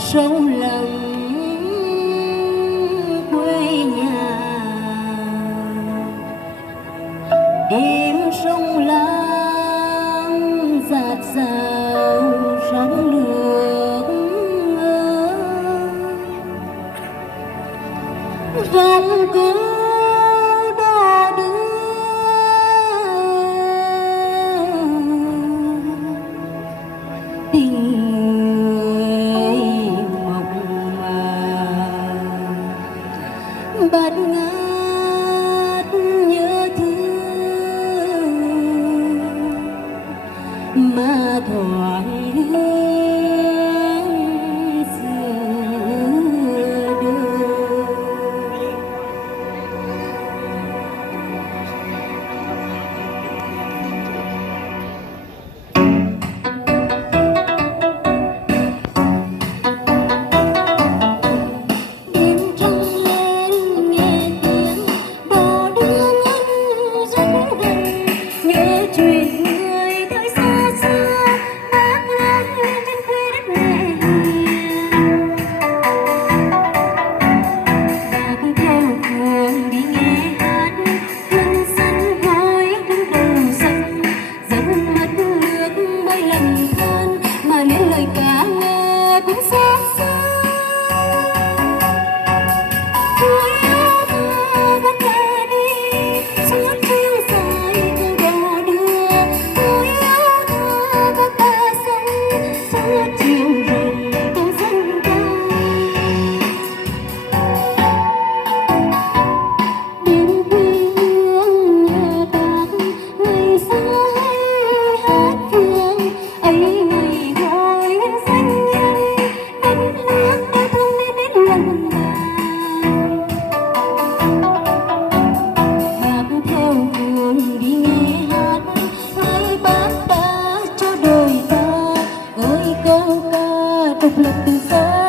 sâu lắng quê nhà. Đêm sông Lam dạt dào sóng nước vòng cứ đò đưa tình người mộng màng bạt ngát nhớ thương mà thoáng hương xưa đưa. Đêm trăng lên nghe tiếng đò đưa ngân rất gần, nhớ chuyện người thời xa xưa bác lớn trên quê đất mẹ hiền. Bác theo thường đi nghe hát quân sân khói đứng đầu sân, dẫu mất nước mấy lần thân mà nên lời ca nghe cũng xa xưa. Tôi yêu thơ vẫn về đi suốt chiều dài cùng đò đưa. Tôi yêu thơ các bờ sông suốt chiều rừng tôi dân ca. Đêm quê hương nhớ bác ngày xa hay hát phương ấy ngày hồi xanh nhân đất nước đã thương nên đến lần nào. Bác theo thường đi nghe hát lời bác đã cho đời ta ơi câu ca độc lập từ xa.